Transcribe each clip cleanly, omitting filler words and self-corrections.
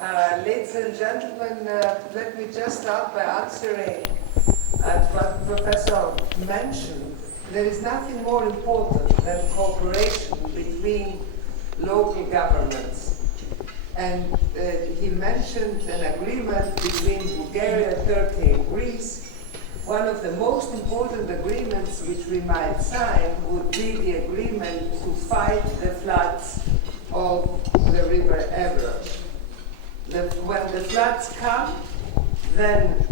Ladies and gentlemen, let me just start by answering what Professor mentioned. There is nothing more important than cooperation between local governments. And he mentioned an agreement between Bulgaria, Turkey, and Greece. One of the most important agreements which we might sign would be the agreement to fight the floods of the river Ebro. When the floods come, then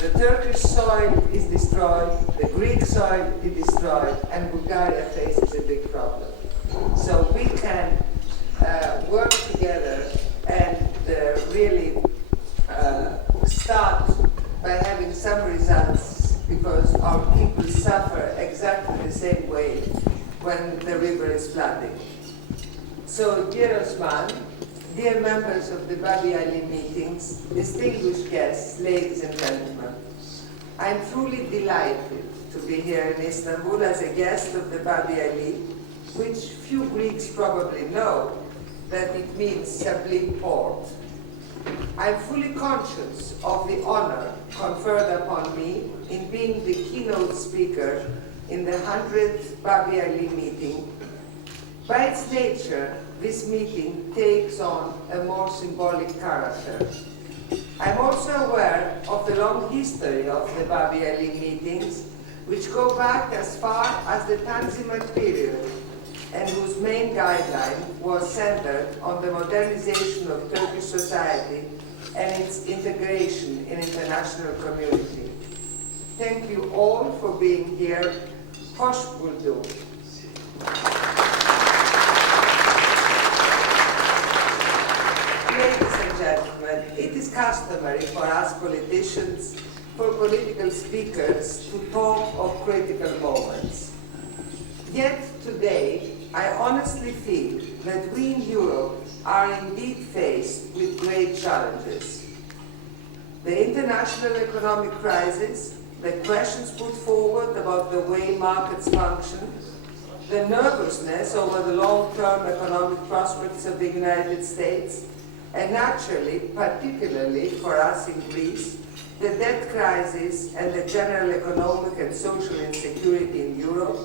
the Turkish soil is destroyed, the Greek soil is destroyed, and Bulgaria faces a big problem. So we can work together and really start by having some results, because our people suffer exactly the same way when the river is flooding. So, dear Osman, dear members of the Bab-ı meetings, distinguished guests, ladies and gentlemen, I'm truly delighted to be here in Istanbul as a guest of the Bab-ı, which few Greeks probably know that it means sublime port. I'm fully conscious of the honor conferred upon me in being the keynote speaker in the 100th Bab-ı meeting. By its nature, this meeting takes on a more symbolic character. I'm also aware of the long history of the Bab-ı meetings, which go back as far as the Tanzimat period, and whose main guideline was centered on the modernization of Turkish society and its integration in international community. Thank you all for being here. Hoş bulduk. Ladies and gentlemen, it is customary for us politicians, for political speakers, to talk of critical moments. Yet today, I honestly feel that we in Europe are indeed faced with great challenges. The international economic crisis, the questions put forward about the way markets function, the nervousness over the long-term economic prospects of the United States, and naturally, particularly for us in Greece, the debt crisis and the general economic and social insecurity in Europe,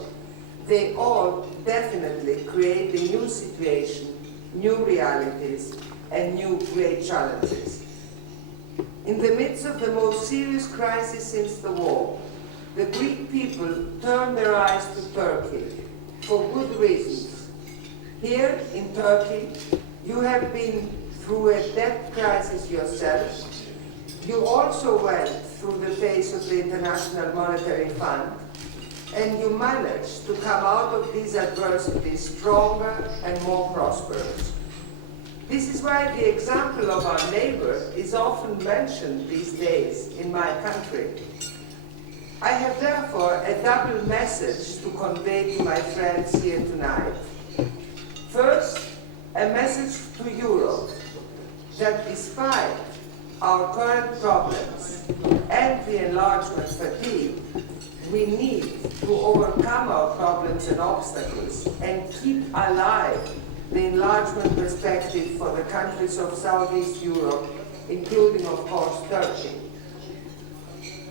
they all definitely create a new situation, new realities, and new great challenges. In the midst of the most serious crisis since the war, the Greek people turned their eyes to Turkey for good reasons. Here in Turkey, you have been through a debt crisis yourself. You also went through the phase of the International Monetary Fund, and you managed to come out of these adversities stronger and more prosperous. This is why the example of our neighbor is often mentioned these days in my country. I have therefore a double message to convey to my friends here tonight. First, a message to Europe that despite our current problems and the enlargement fatigue, we need to overcome our problems and obstacles and keep alive the enlargement perspective for the countries of Southeast Europe, including, of course, Turkey.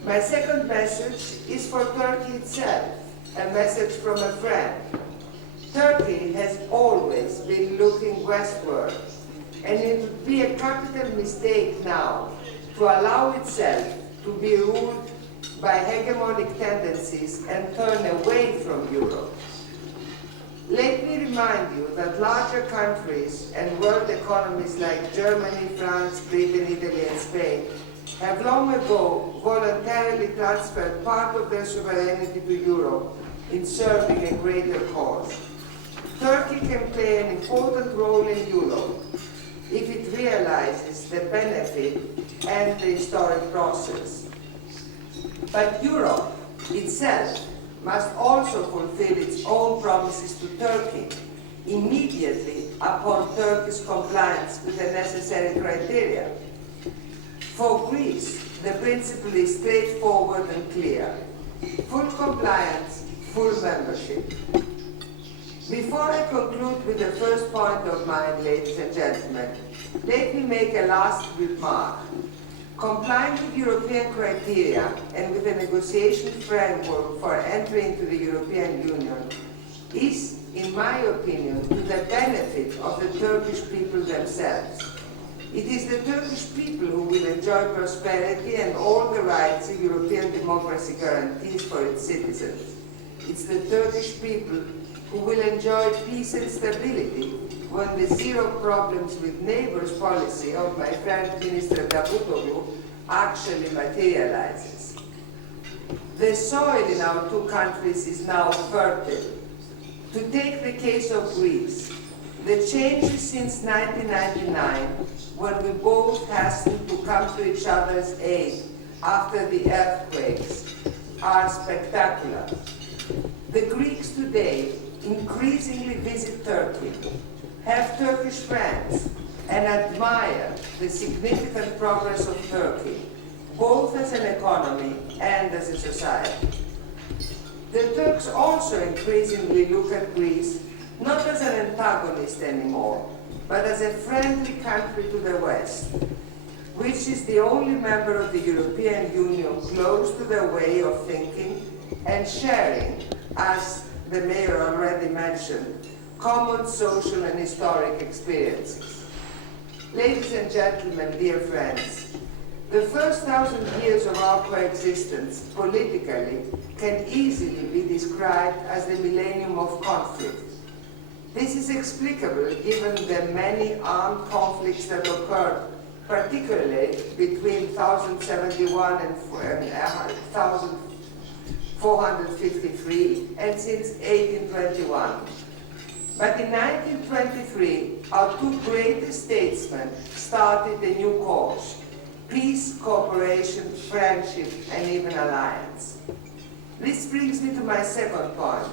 My second message is for Turkey itself, a message from a friend. Turkey has always been looking westward, and it would be a capital mistake now to allow itself to be ruled by hegemonic tendencies and turn away from Europe. Let me remind you that larger countries and world economies like Germany, France, Britain, Italy, and Spain have long ago voluntarily transferred part of their sovereignty to Europe in serving a greater cause. Turkey can play an important role in Europe if it realizes the benefit and the historic process. But Europe itself must also fulfill its own promises to Turkey immediately upon Turkey's compliance with the necessary criteria. For Greece, the principle is straightforward and clear. Full compliance, full membership. Before I conclude with the first point of mine, ladies and gentlemen, let me make a last remark. Complying with European criteria and with the negotiation framework for entry into the European Union is, in my opinion, to the benefit of the Turkish people themselves. It is the Turkish people who will enjoy prosperity and all the rights the European democracy guarantees for its citizens. It's the Turkish people who will enjoy peace and stability when the zero problems with neighbors policy of my friend Minister Davutoglu actually materializes. The soil in our two countries is now fertile. To take the case of Greece, the changes since 1999, when we both hastened to come to each other's aid after the earthquakes, are spectacular. The Greeks today increasingly visit Turkey, have Turkish friends, and admire the significant progress of Turkey, both as an economy and as a society. The Turks also increasingly look at Greece not as an antagonist anymore, but as a friendly country to the West, which is the only member of the European Union close to their way of thinking and sharing, as the mayor already mentioned, common social and historic experiences. Ladies and gentlemen, dear friends, the first 1,000 years of our coexistence politically can easily be described as the millennium of conflict. This is explicable given the many armed conflicts that occurred, particularly between 1071 and 1453 and since 1821. But in 1923, our two greatest statesmen started a new course: peace, cooperation, friendship, and even alliance. This brings me to my second point.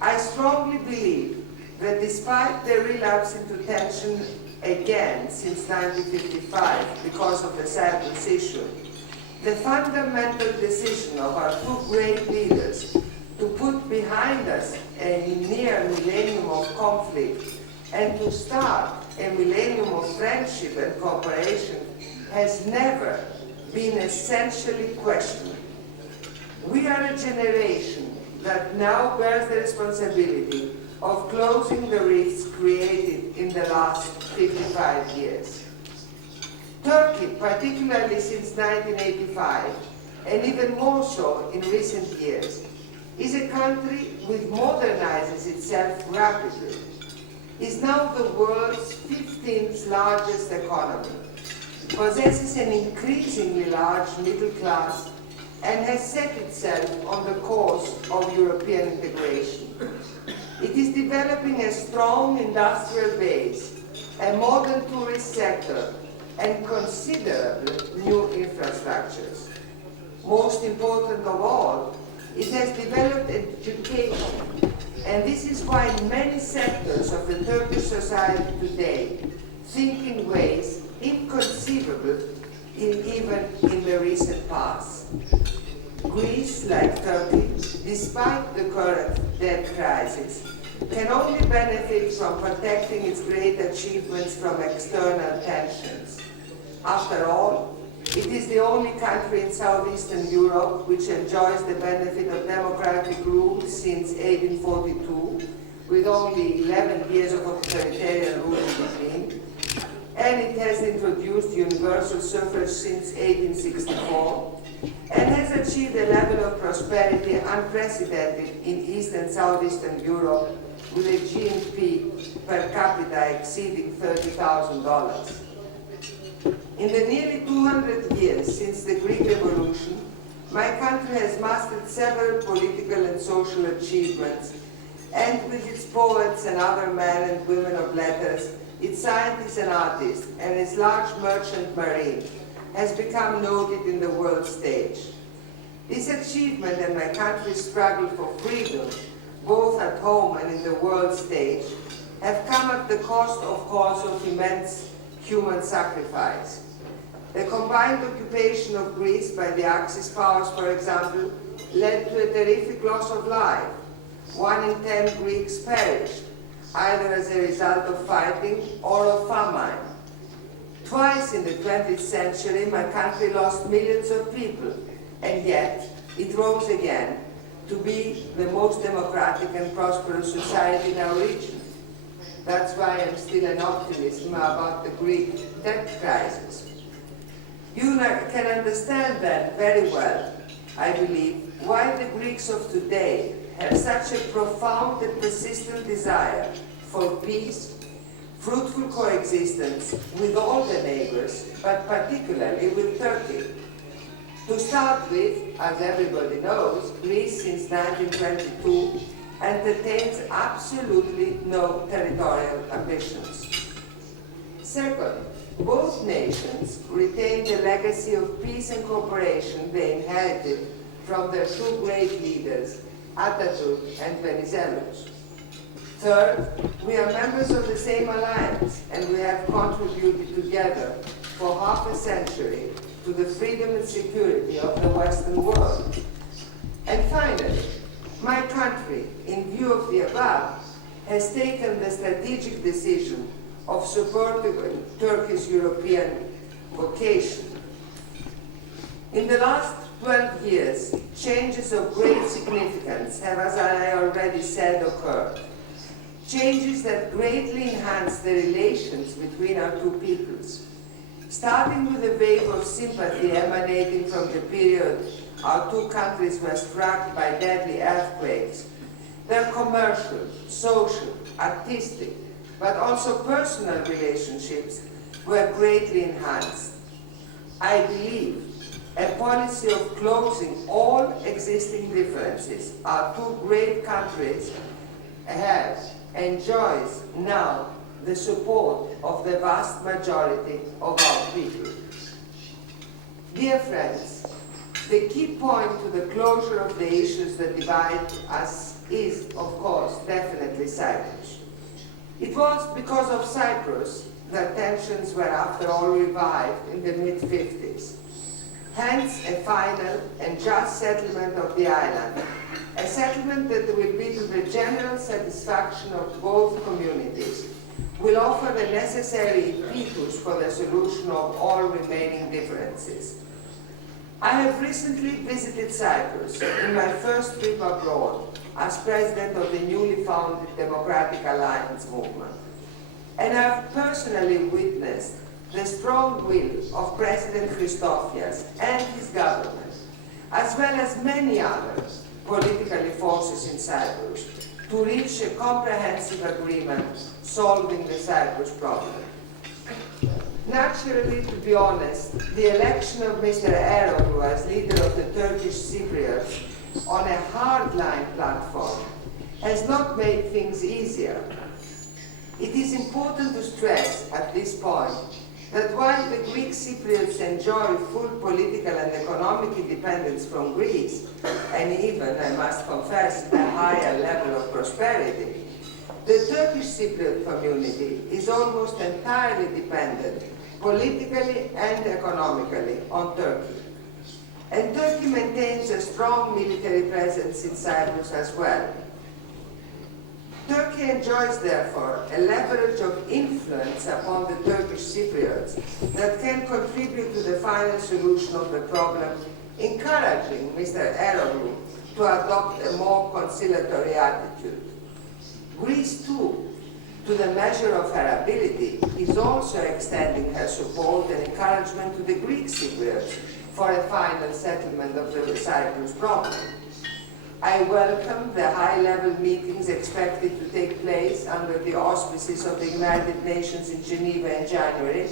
I strongly believe that despite the relapse into tension again since 1955 because of the Cyprus issue, the fundamental decision of our two great leaders to put behind us a near millennium of conflict and to start a millennium of friendship and cooperation has never been essentially questioned. We are a generation that now bears the responsibility of closing the rifts created in the last 55 years. Turkey, particularly since 1985, and even more so in recent years, is a country which modernizes itself rapidly, is now the world's 15th largest economy, possesses an increasingly large middle class, and has set itself on the course of European integration. It is developing a strong industrial base, a modern tourist sector, and considerable new infrastructures. Most important of all, it has developed education, and this is why many sectors of the Turkish society today think in ways inconceivable even in the recent past. Greece, like Turkey, despite the current debt crisis, can only benefit from protecting its great achievements from external tensions. After all, it is the only country in southeastern Europe which enjoys the benefit of democratic rule since 1842, with only 11 years of authoritarian rule in between, and it has introduced universal suffrage since 1864, and has achieved a level of prosperity unprecedented in East and Southeastern Europe, with a GDP per capita exceeding $30,000. In the nearly 200 years since the Greek Revolution, my country has mastered several political and social achievements, and with its poets and other men and women of letters, its scientists and artists, and its large merchant marine, has become noted in the world stage. This achievement and my country's struggle for freedom, both at home and in the world stage, have come at the cost, of course, of immense human sacrifice. The combined occupation of Greece by the Axis powers, for example, led to a terrific loss of life. 1 in 10 Greeks perished, either as a result of fighting or of famine. Twice in the 20th century, my country lost millions of people, and yet it rose again to be the most democratic and prosperous society in our region. That's why I'm still an optimist about the Greek debt crisis. You can understand then very well, I believe, why the Greeks of today have such a profound and persistent desire for peace, fruitful coexistence with all the neighbors, but particularly with Turkey. To start with, as everybody knows, Greece since 1922 entertains absolutely no territorial ambitions. Second, both nations retain the legacy of peace and cooperation they inherited from their two great leaders, Atatürk and Venizelos. Third, we are members of the same alliance, and we have contributed together for half a century to the freedom and security of the Western world. And finally, my country, in view of the above, has taken the strategic decision of supporting Turkey's European vocation. In the last 12 years, changes of great significance have, as I already said, occurred. Changes that greatly enhance the relations between our two peoples. Starting with a wave of sympathy emanating from the period our two countries were struck by deadly earthquakes, their commercial, social, artistic, but also personal relationships were greatly enhanced. I believe a policy of closing all existing differences our two great countries have enjoys now the support of the vast majority of our people. Dear friends, the key point to the closure of the issues that divide us is, of course, definitely Cyprus. It was because of Cyprus that tensions were, after all, revived in the mid-50s. Hence, a final and just settlement of the island, a settlement that will be to the general satisfaction of both communities, will offer the necessary impetus for the solution of all remaining differences. I have recently visited Cyprus in my first trip abroad as president of the newly founded Democratic Alliance movement, and I have personally witnessed the strong will of President Christofias and his government, as well as many other political forces in Cyprus, to reach a comprehensive agreement solving the Cyprus problem. Naturally, to be honest, the election of Mr. Erdoğan as leader of the Turkish Cypriots on a hardline platform has not made things easier. It is important to stress at this point that while the Greek Cypriots enjoy full political and economic independence from Greece, and even, I must confess, a higher level of prosperity, the Turkish Cypriot community is almost entirely dependent, politically and economically, on Turkey. And Turkey maintains a strong military presence in Cyprus as well. Turkey enjoys, therefore, a leverage of influence upon the Turkish Cypriots that can contribute to the final solution of the problem, encouraging Mr. Erdoğan to adopt a more conciliatory attitude. Greece, too, to the measure of her ability, is also extending her support and encouragement to the Greek Cypriots for a final settlement of the Cyprus problem. I welcome the high-level meetings expected to take place under the auspices of the United Nations in Geneva in January,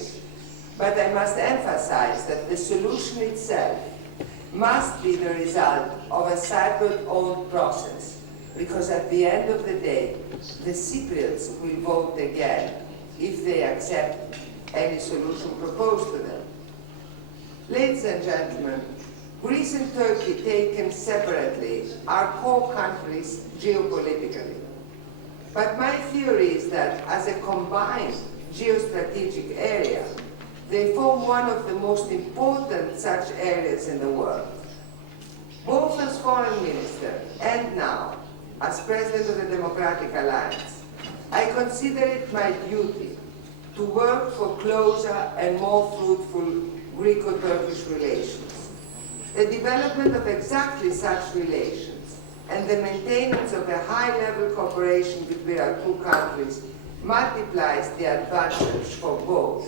but I must emphasize that the solution itself must be the result of a Cypriot-owned process, because at the end of the day, the Cypriots will vote again if they accept any solution proposed to them. Ladies and gentlemen, Greece and Turkey taken separately are core countries geopolitically. But my theory is that as a combined geostrategic area, they form one of the most important such areas in the world. Both as foreign minister and now, as President of the Democratic Alliance, I consider it my duty to work for closer and more fruitful Greco-Turkish relations. The development of exactly such relations and the maintenance of a high-level cooperation between our two countries multiplies the advantage for both.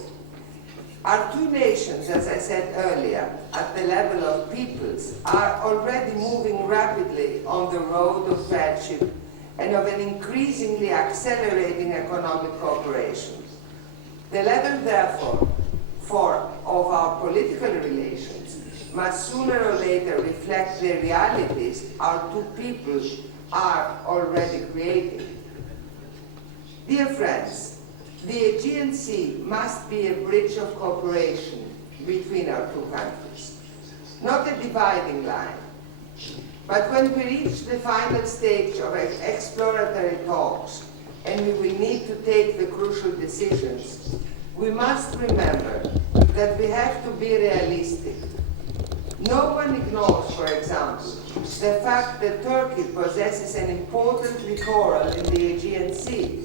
Our two nations, as I said earlier, at the level of peoples, are already moving rapidly on the road of friendship and of an increasingly accelerating economic cooperation. The level, therefore, of our political relations must sooner or later reflect the realities our two peoples are already creating. Dear friends, the Aegean Sea must be a bridge of cooperation between our two countries, not a dividing line. But when we reach the final stage of exploratory talks and we will need to take the crucial decisions, we must remember that we have to be realistic. No one ignores, for example, the fact that Turkey possesses an important littoral in the Aegean Sea.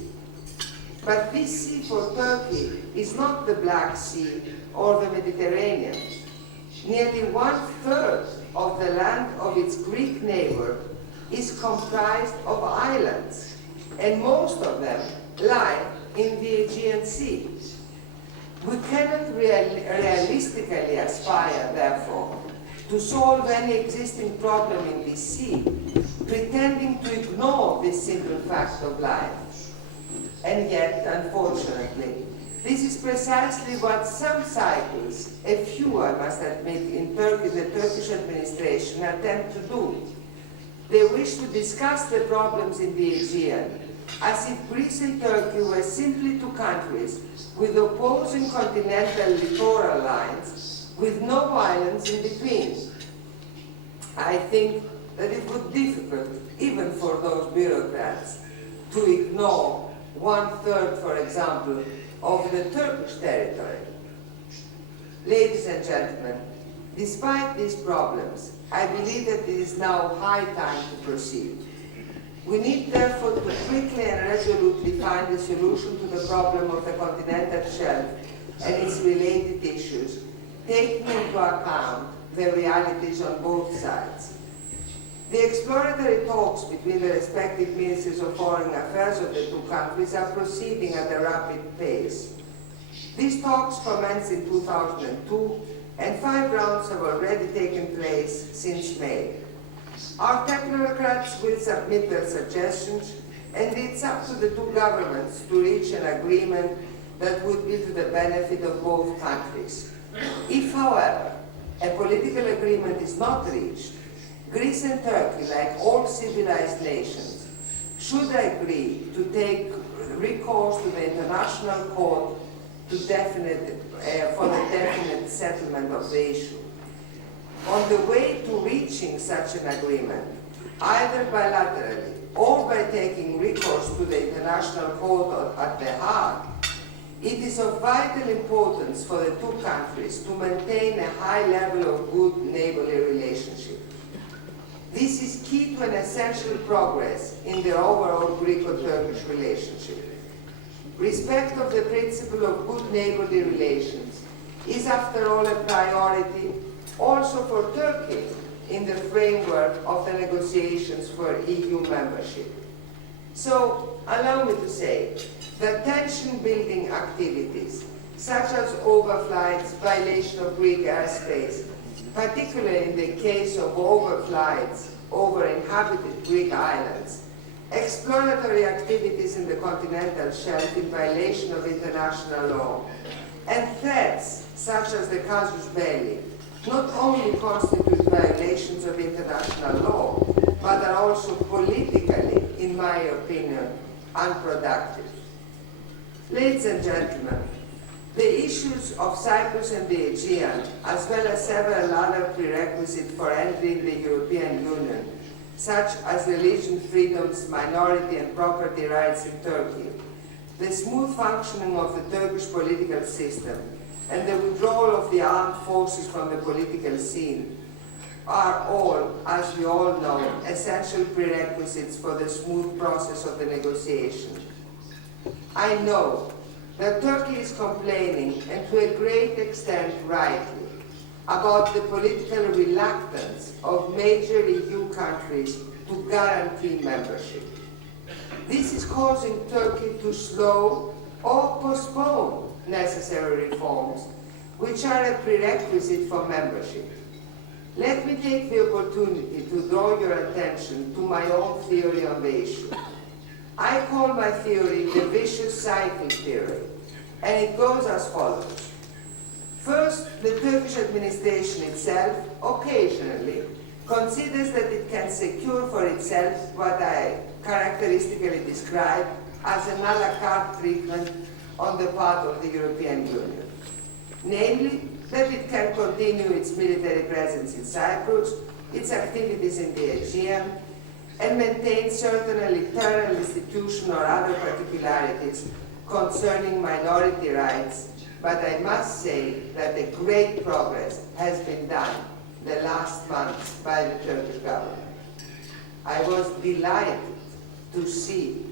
But this sea for Turkey is not the Black Sea or the Mediterranean. Nearly 1/3 of the land of its Greek neighbor is comprised of islands, and most of them lie in the Aegean Sea. We cannot realistically aspire, therefore, to solve any existing problem in this sea, pretending to ignore this simple fact of life. And yet, unfortunately, this is precisely what some cycles, a few I must admit, in Turkey, the Turkish administration attempt to do. They wish to discuss the problems in the Aegean as if Greece and Turkey were simply two countries with opposing continental littoral lines with no islands in between. I think that it would be difficult, even for those bureaucrats, to ignore 1/3, for example, of the Turkish territory. Ladies and gentlemen, despite these problems, I believe that it is now high time to proceed. We need therefore to quickly and resolutely find a solution to the problem of the continental shelf and its related issues, taking into account the realities on both sides. The exploratory talks between the respective ministers of foreign affairs of the two countries are proceeding at a rapid pace. These talks commenced in 2002, and 5 rounds have already taken place since May. Our technocrats will submit their suggestions, and it's up to the two governments to reach an agreement that would be to the benefit of both countries. If, however, a political agreement is not reached, Greece and Turkey, like all civilized nations, should agree to take recourse to the International Court for the definite settlement of the issue. On the way to reaching such an agreement, either bilaterally or by taking recourse to the International Court at The Hague, it is of vital importance for the two countries to maintain a high level of good neighborly relationship. This is key to an essential progress in the overall Greco-Turkish relationship. Respect of the principle of good neighborly relations is, after all, a priority also for Turkey in the framework of the negotiations for EU membership. So, allow me to say that tension-building activities, such as overflights, violation of Greek airspace, particularly in the case of overflights over inhabited Greek islands, exploratory activities in the continental shelf in violation of international law, and threats such as the casus belli, not only constitute violations of international law, but are also politically, in my opinion, unproductive. Ladies and gentlemen, the issues of Cyprus and the Aegean, as well as several other prerequisites for entering the European Union, such as religion freedoms, minority and property rights in Turkey, the smooth functioning of the Turkish political system, and the withdrawal of the armed forces from the political scene, are all, as we all know, essential prerequisites for the smooth process of the negotiation. I know that Turkey is complaining, and to a great extent rightly, about the political reluctance of major EU countries to guarantee membership. This is causing Turkey to slow or postpone necessary reforms, which are a prerequisite for membership. Let me take the opportunity to draw your attention to my own theory on the issue. I call my theory the vicious cycle theory, and it goes as follows. First, the Turkish administration itself occasionally considers that it can secure for itself what I characteristically describe as an a la carte treatment on the part of the European Union. Namely, that it can continue its military presence in Cyprus, its activities in the Aegean, and maintain certain electoral, institutional or other particularities concerning minority rights, but I must say that a great progress has been done the last months by the Turkish government. I was delighted to see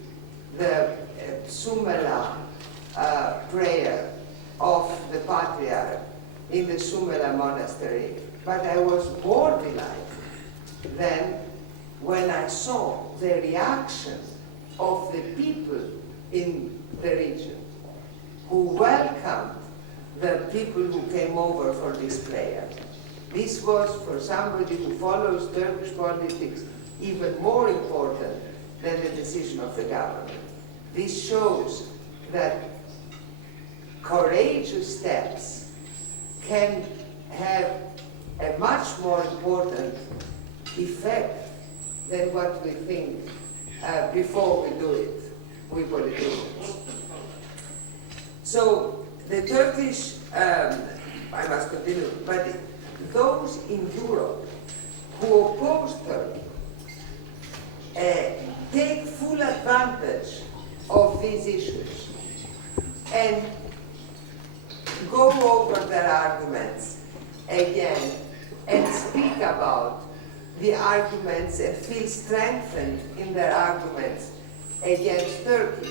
the Sumela prayer of the Patriarch in the Sumela monastery, but I was more delighted than when I saw the reaction of the people in the region who welcomed the people who came over for this prayer. This was, for somebody who follows Turkish politics, even more important than the decision of the government. This shows that courageous steps can have a much more important effect than what we think before we do it, we politicians. So the Turkish, I must continue, but those in Europe who oppose Turkey take full advantage of these issues and go over their arguments again and speak about the arguments and feel strengthened in their arguments against Turkey.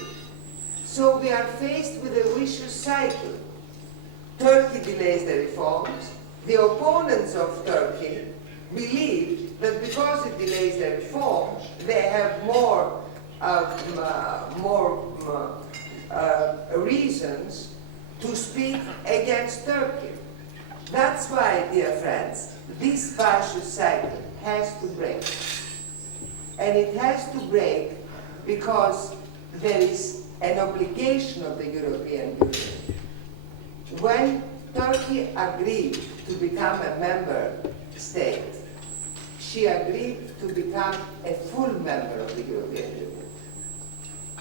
So we are faced with a vicious cycle. Turkey delays the reforms. The opponents of Turkey believe that because it delays the reforms, they have more reasons to speak against Turkey. That's why, dear friends, this vicious cycle has to break. And it has to break because there is an obligation of the European Union. When Turkey agreed to become a member state, she agreed to become a full member of the European Union.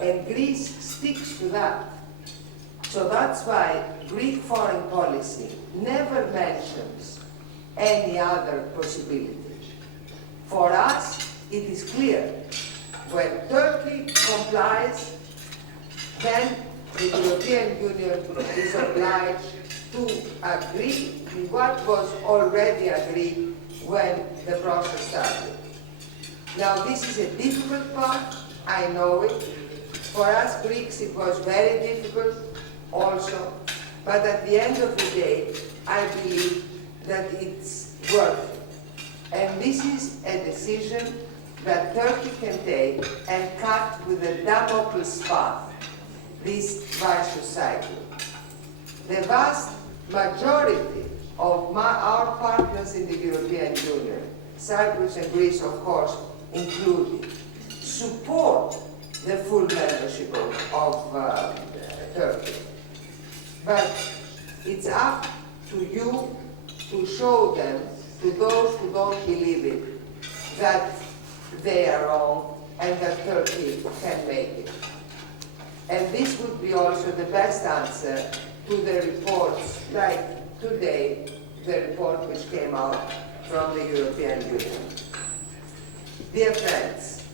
And Greece sticks to that. So that's why Greek foreign policy never mentions any other possibility. For us, it is clear. When Turkey complies, then the European Union is obliged to agree with what was already agreed when the process started. Now, this is a difficult part, I know it. For us Greeks, it was very difficult also, but at the end of the day, I believe that it's worth it. And this is a decision that Turkey can take and cut with a Damocles path this vicious cycle. The vast majority of our partners in the European Union, Cyprus and Greece, of course, included, support the full membership of Turkey. But it's up to you to show them, to those who don't believe it, that they are wrong and that Turkey can make it. And this would be also the best answer to the reports, like today, the report which came out from the European Union. Dear friends,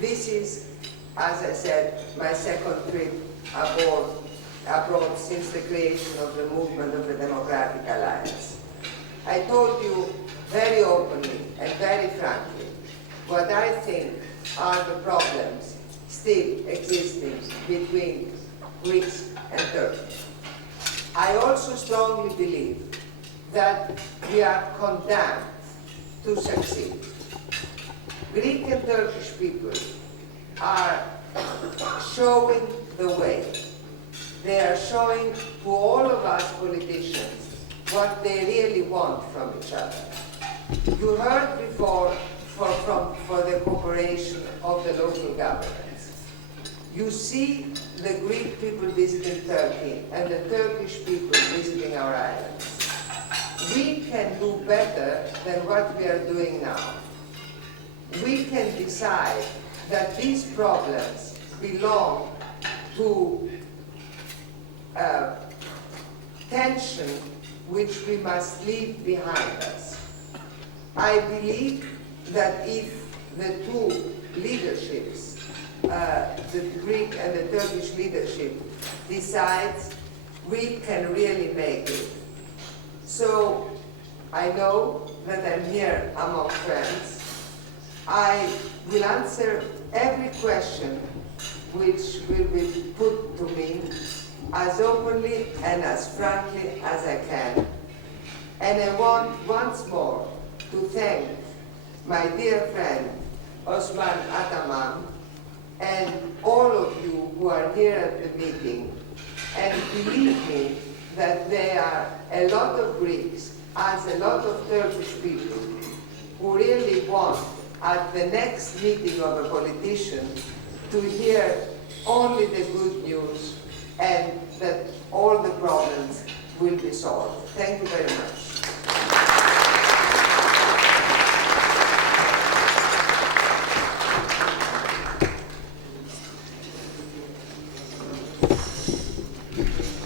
this is, as I said, my second trip abroad since the creation of the movement of the Democratic Alliance. I told you very openly are the problems still existing between Greece and Turkey. I also strongly believe that we are condemned to succeed. Greek and Turkish people are showing the way. They are showing to all of us politicians what they really want from each other. You heard before for the cooperation of the local governments. You see the Greek people visiting Turkey and the Turkish people visiting our islands. We can do better than what we are doing now. We can decide that these problems belong to tension which we must leave behind us. I believe that if the two leaderships, the Greek and the Turkish leadership, decides, we can really make it. So I know that I'm here among friends. I will answer every question which will be put to me as openly and as frankly as I can. And I want once more to thank my dear friend Osman Ataman and all of you who are here at the meeting. And believe me that there are a lot of Greeks, as a lot of Turkish people, who really want at the next meeting of a politician to hear only the good news and that all the problems will be solved. Thank you very much.